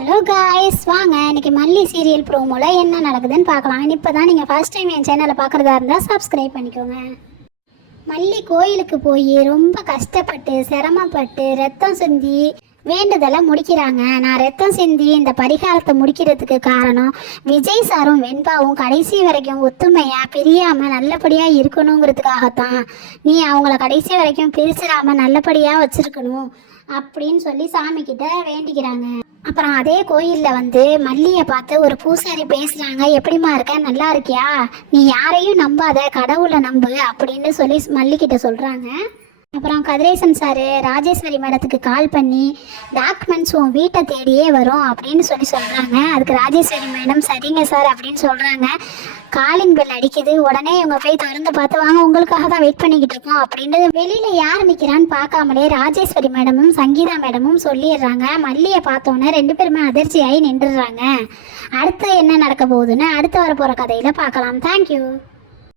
Hello guys, வாங்க இன்னைக்கு மல்லி சீரியல் ப்ரோமோல என்ன நடக்குதுன்னு பார்க்கலாம். இப்போ தான் நீங்கள் ஃபர்ஸ்ட் டைம் என் சேனலை பார்க்குறதா இருந்தால் சப்ஸ்கிரைப் பண்ணிக்கோங்க. மல்லி கோயிலுக்கு போய் ரொம்ப கஷ்டப்பட்டு சிரமப்பட்டு ரத்தம் சிந்தி வேண்டுதலை முடிக்கிறாங்க. நான் ரத்தம் சிந்தி இந்த பரிகாரத்தை முடிக்கிறதுக்கு காரணம் விஜய் சாரும் வெண்பாவும் கடைசி வரைக்கும் ஒத்துமையாக பிரியாமல் நல்லபடியாக இருக்கணுங்கிறதுக்காகத்தான். நீ அவங்கள கடைசி வரைக்கும் பிரிச்சிடாமல் நல்லபடியாக வச்சுருக்கணும் அப்படின்னு சொல்லி சாமி கிட்ட வேண்டிக்கிறாங்க. அப்புறம் அதே கோயிலில் மல்லியை பார்த்து ஒரு பூசாரி பேசுகிறாங்க. எப்படிமா இருக்க, நல்லா இருக்கியா, நீ யாரையும் நம்பாத, கடவுளை நம்பு அப்படின்னு சொல்லி மல்லிக்கிட்ட சொல்கிறாங்க. அப்புறம் கதிரேசன் சார் ராஜேஸ்வரி மேடத்துக்கு கால் பண்ணி டாக்குமெண்ட்ஸ் உன் வீட்டை தேடியே வரும் அப்படின்னு சொல்கிறாங்க. அதுக்கு ராஜேஸ்வரி மேடம் சரிங்க சார் அப்படின்னு சொல்கிறாங்க. காலிங் பெல் அடிக்குது. உடனே இவங்க போய் திறந்து பார்த்து வாங்க உங்களுக்காக தான் வெயிட் பண்ணிக்கிட்டு இருக்கோம் அப்படின்னு வெளியில் யார் நிற்கிறான்னு பார்க்காமலே ராஜேஸ்வரி மேடமும் சங்கீதா மேடமும் சொல்லிடுறாங்க. மல்லியை பார்த்தோன்னே ரெண்டு பேருமே அதிர்ச்சியாகி நின்றுடுறாங்க. அடுத்து என்ன நடக்க போகுதுன்னு அடுத்து வரப்போகிற கதையில் பார்க்கலாம். தேங்க்யூ.